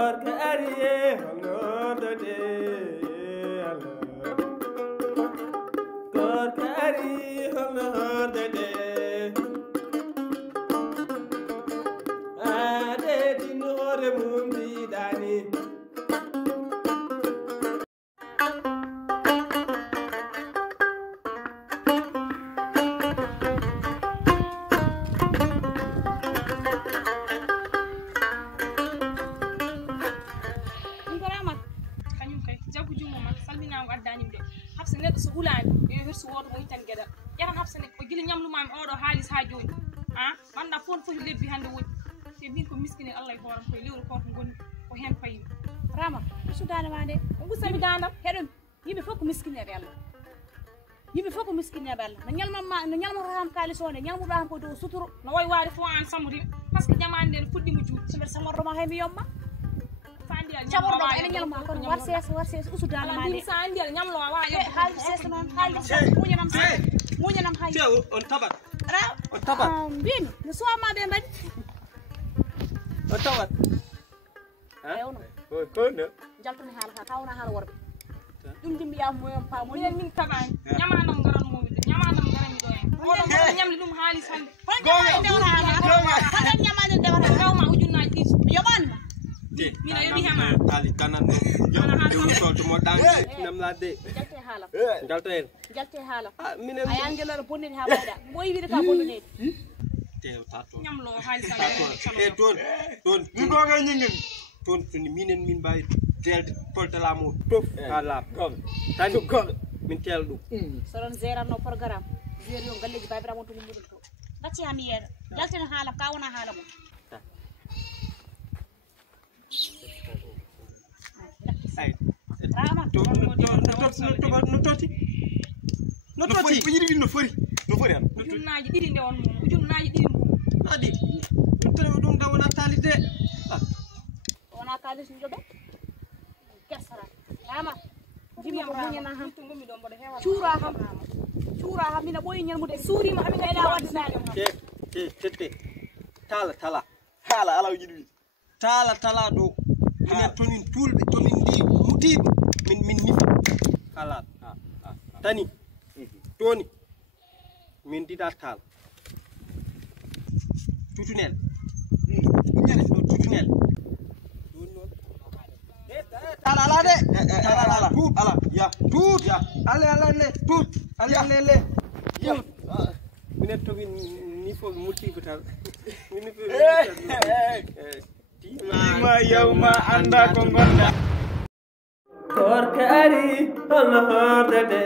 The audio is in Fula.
gorko ari hollodode gorko ari hollodode ade dinore mum bidani habsa neɗɗo so hulani yo hirsu woto mo tan gueɗal ƴatan habsa ne ko guila ñamlumami oɗo haalis ha joni anda fof foti lebbi hande woni te min ko miskine Allah e hooram koye lewru ko gonni ko hen payimi rama sudane ma nde o gusami dandam heɗum yimɓe fof ko miskineɓe Allah yimɓe fof ko miskineɓe Allah no ñalmata ham kalis o nde ñalmuɗa ham ko dow suturo no way waade fof an sammutima par ce que jamande nde no fuɗɗima juuɗe so mbeɗa samordoma hay mi yomma sandiyal samordoma ene ñalma kono war seesa usudane ma nde sa andiyal ñamlowa wawa haalde seesa noon haalde muñanam hay on tabat raw on tabat mbimi no suwama ɓe mbaɗi on tabat ewno kono jaltumi haala ka kawna haala worɓe ɗum dimmi yaam moyon pa mo minen min kaɓani ñamanam garanmomi de ñamanam garami ɗo en oɗo moɗo ñamli ɗum haalis hande hoɗon ñamade ndewata gawma ujunnaji ɗiɗi yoɓanima mina yoɓi hema tali kanan yo solto mo dan namlade jalte haala jalta en jalte haala minen aya ngelore bonnede ha ɓayɗa ɓoyi wiide ka bonnanede tewta toon ñamlo haalis e toon min ɗo ga ñingen toon toni minen min mbawi telde poltalamu tof ha laab tani min tel ɗum soɗon géranno programme jeri yo galleji babiramoon to mummuɗum to gacci ham yeeɗa jalten haala ka wona haala mum ay rama no toti ko yiɗi no fori an ujunnaji ɗiɗi nde on mum ujunnaji ɗiɗi mum adi ɗum da wona talide wona kalis joɓe kersara rama jimi ko muñana ham gomi ɗo mboɗo hewa cuura ham mina ɓoyi ñalmude suurima amina eɗa waddinade tete tala haala ala yiɗi tala ɗo minen tomin tulɓe tomin ndi mutiɓe min nifa ala tani toni min diɗa tal tutunel ñane ɗo tutunel ala de ala tut ala ya tut ya ale tut ale ya minen to min nifo mutiɓe tal min nifo tima yawma anda ko gonda gorko ari hollodede